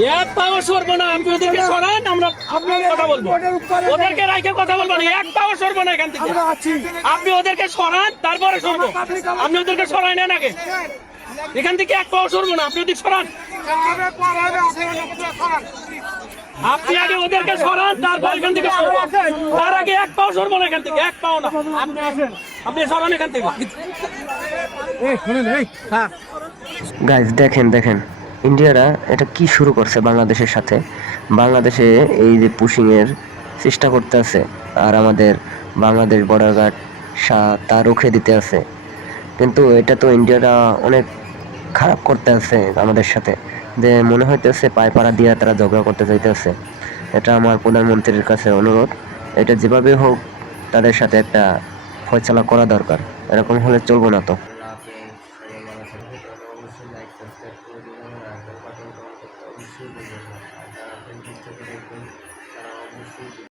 এক পাও সরবো না, আপনি ওদেরকে সরান, আমরা কথা বলবো। ওদেরকে রাখে কথা বলবো না, এক পাও সরবো না এখান থেকে। আপনি ওদেরকে সরান, তারপরে সরবো। আপনি ওদেরকে সরাই নেন আগে, এখান থেকে এক পাও সরবো না, আপনি ওদিক সরান। আপনি আগে ওদেরকে সরান, তারপর এখান থেকে সরবো। তার আগে এক পাও সরবো না এখান থেকে, এক পাও না। আপনি সরান এখান থেকে। গাইজ দেখেন দেখেন, ইন্ডিয়ারা এটা কি শুরু করছে বাংলাদেশের সাথে। বাংলাদেশে এই যে পুশিং এর চেষ্টা করতে আছে, আর আমাদের বাংলাদেশ বর্ডার গার্ড তা রুখে দিতে আছে। কিন্তু এটা তো ইন্ডিয়ারা অনেক খারাপ করতে আছে আমাদের সাথে, যে মনে হইতেছে পায়পাড়া দিয়ে তারা ঝগড়া করতে চাইতেছে। এটা আমার প্রধানমন্ত্রীর কাছে অনুরোধ, এটা যেভাবে হোক তাদের সাথে একটা ফয়সালা করা দরকার। এরকম হলে চলবো না তো। অবশ্যই লাইক সাবস্ক্রাইব করে দেবেন, আর বাটন অন করতে অবশ্যই ভুলবেন না। আর যারা ফেসবুক থেকে দেখবেন তারা অবশ্যই